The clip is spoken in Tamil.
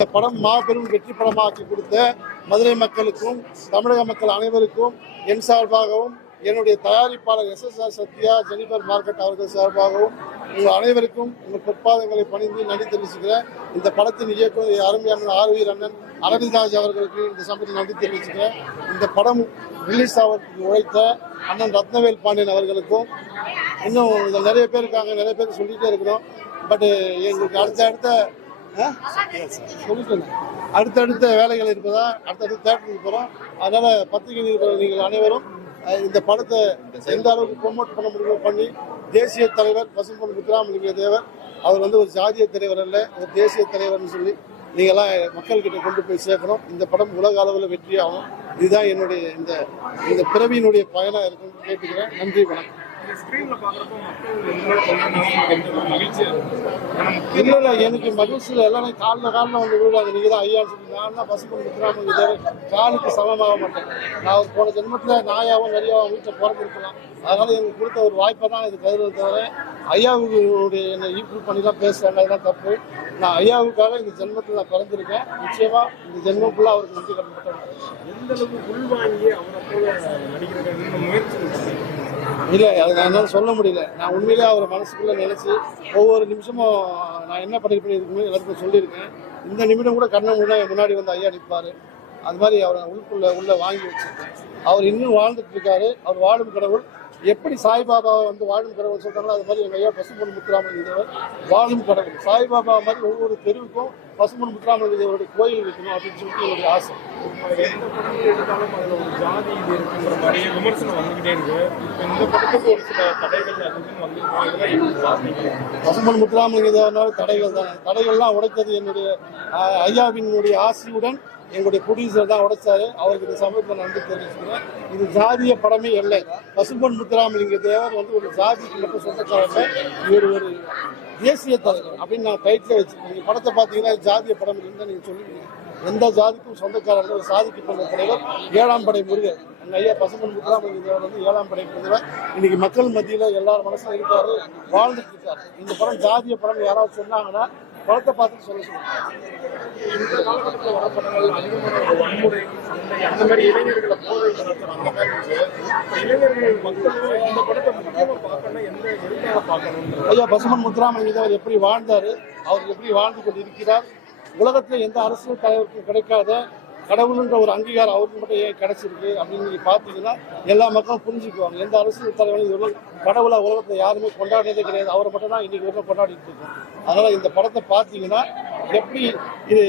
இந்த படம் மாபெரும் வெற்றி படமாக்கி கொடுத்த மதுரை மக்களுக்கும் தமிழக மக்கள் அனைவருக்கும் என் சார்பாகவும் என்னுடைய தயாரிப்பாளர் SSR சத்யா ஜெனிஃபர் மார்க்கெட் அவர்கள் சார்பாகவும் உங்கள் அனைவருக்கும் உங்கள் பொற்பாதங்களை பணிந்து நன்றி தெரிவிச்சுக்கிறேன். இந்த படத்தின் இயக்குநர் அருமையான ஆர்வி அண்ணன் அரவிந்த்ராஜ் அவர்களுக்கு இந்த சமயத்தில் நன்றி தெரிவிச்சுக்கிறேன். இந்த படம் ரிலீஸ் ஆவதற்கு உழைத்த அண்ணன் ரத்னவேல் பாண்டியன் அவர்களுக்கும் இன்னும் நிறைய பேர் இருக்காங்க, நிறைய பேர் சொல்லிகிட்டே இருக்கிறோம். பட் எங்களுக்கு அடுத்தடுத்த வேலைகள் இருப்பதா, அடுத்தடுத்த தேட்டருக்கு போகிறோம். அதனால் பத்திரிகை நிருபர்கள் நீங்கள் அனைவரும் இந்த படத்தை எந்த அளவுக்கு ப்ரொமோட் பண்ண முடியுமோ பண்ணி தேசிய தலைவர் பசும்பொன் முத்துராமலிங்க தேவர் அவர் ஒரு ஜாதிய தலைவர் அல்ல, ஒரு தேசிய தலைவர்னு சொல்லி நீங்கள்லாம் மக்கள்கிட்ட கொண்டு போய் சேர்க்கணும். இந்த படம் உலக அளவில் வெற்றியாகும். இதுதான் என்னுடைய இந்த பிறவியினுடைய பயணம் இருக்குன்னு கேட்டுக்கிறேன். நன்றி, வணக்கம். இல்லை எனக்கு மகிழ்ச்சியில் எல்லாமே காலில் விழுவாங்க. நீங்கள் தான் ஐயா சொல்லி நான் தான் பசும்பொன் முத்துராமலிங்க தேவர் காலுக்கு சமமாக மாட்டேன். நான் ஒரு போன ஜென்மத்தில் நாயாவும் நிறையாவும் வீட்டில் பிறந்திருக்கலாம். அதனால எனக்கு கொடுத்த ஒரு வாய்ப்பை தான் இது கருதுறது தவிர ஐயாவுடைய என்னை ஈக்குவல் பண்ணி தான் பேசுகிறாங்க. அதெல்லாம் தப்பு. நான் ஐயாவுக்காக இந்த ஜென்மத்தில் நான் பிறந்திருக்கேன். நிச்சயமா இந்த ஜென்மம் ஃபுல்லாக அவருக்கு நன்றி கட்டப்பட்டேன். எந்த அளவுக்கு உள்வாங்கி அவரை போல நடிக்கிறதுக்கு முயற்சி இல்லை, அது நான் என்னால் சொல்ல முடியல. நான் உண்மையிலே அவரை மனசுக்குள்ளே நினைச்சு ஒவ்வொரு நிமிஷமும் நான் என்ன பண்ணியிருப்பேன் இதுக்கு எல்லாருக்கும் சொல்லியிருக்கேன். இந்த நிமிடம் கூட கண்ணை முன்னாடி வந்து ஐயா நிற்பார். அது மாதிரி அவரை உள்ள வாங்கி வச்சுருக்கேன். அவர் இன்னும் வாழ்ந்துட்டு இருக்காரு. அவர் வாழும் கடவுள். எப்படி சாய்பாபாவை வாழும் கடவுள் சொல்கிறாங்களோ அது மாதிரி எங்கள் ஐயா பசும்பொன் முத்துராமலிங்க தேவர் வாழும் கடவுள். சாய்பாபா மாதிரி ஒவ்வொரு தெருவுக்கும் பசும்பொன் முத்துராமலிங்க தேவருடைய கோயில் இருக்கணும் அப்படின்னு சொல்லிட்டு என்னுடைய ஆசை. எந்த படத்தில் எடுத்தாலும் அதில் ஒரு ஜாதி இது இருக்குங்கிற மாதிரி விமர்சனம் வந்துக்கிட்டே இருக்கு. இந்த படத்துக்கு ஒரு சில தடைகள் பசும்பொன் முத்துராமலிங்க தேவனால தடைகள் தான். தடைகள்லாம் உடைத்தது என்னுடைய ஐயாவினுடைய ஆசையுடன் எங்களுடைய ப்ரொடியூசர் தான் உடைச்சாரு. அவருக்கு இந்த சமயத்தில் நன்றி தெரிவிச்சுக்கிறேன். இது ஜாதிய படமே இல்லை. பசும்பொன் முத்துராமலிங்க தேவர் ஒரு ஜாதிக்கு மட்டும் சொந்தக்காரங்க. இவர் ஒரு தேசிய தலைவர் அப்படின்னு நான் டைட்டில் வச்சுருக்கேன். நீங்கள் படத்தை பார்த்தீங்கன்னா ஜாதிய படம் இல்லைன்னு நீங்கள் சொல்லுவீங்க. எந்த ஜாதிக்கும் சொந்தக்காரர்கள் ஒரு சாதிக்கு பிறந்த தலைவர் 7ஆம் படை முருகர். எங்கள் ஐயா பசும்பொன் முத்துராமலிங்க தேவர் 7ஆம் படை பிறந்தவர். இன்னைக்கு மக்கள் மத்தியில் எல்லாரும் மனசும் இருக்காரு, வாழ்ந்துட்டு இருக்காரு. இந்த படம் ஜாதிய படம் யாராவது சொன்னாங்கன்னா படத்தை பார்த்து சொல்ல சொல்லுங்க. இந்த காலகட்டத்தில் வர படங்கள் அதிகமான வன்முறை அந்த மாதிரி இளைஞர்களை போதை இளைஞர்கள் மக்கள் இந்த படத்தை முக்கியமாக பார்க்கணும். எதுக்காக பார்க்கணும்? ஐயா பசும்பொன் முத்துராமலிங்க தேவர் எப்படி வாழ்ந்தாரு, அவர் எப்படி வாழ்ந்து கொண்டு இருக்கிறார். உலகத்தில் எந்த அரசியல் தலைவருக்கும் கிடைக்காத கடவுளுன்ற ஒரு அங்கீகாரம் அவருக்கு மட்டும் ஏன் கிடைச்சிருக்கு அப்படின்னு நீங்கள் பார்த்தீங்கன்னா எல்லா மக்களும் புரிஞ்சுக்குவாங்க. எந்த அரசியல் தலைவரும் இது கடவுளை உலகத்தில் யாருமே கொண்டாடினதே கிடையாது. அவரை மட்டும் தான் இன்னைக்கு கொண்டாடிட்டு இருக்கோம். அதனால் இந்த படத்தை பார்த்தீங்கன்னா எப்படி இது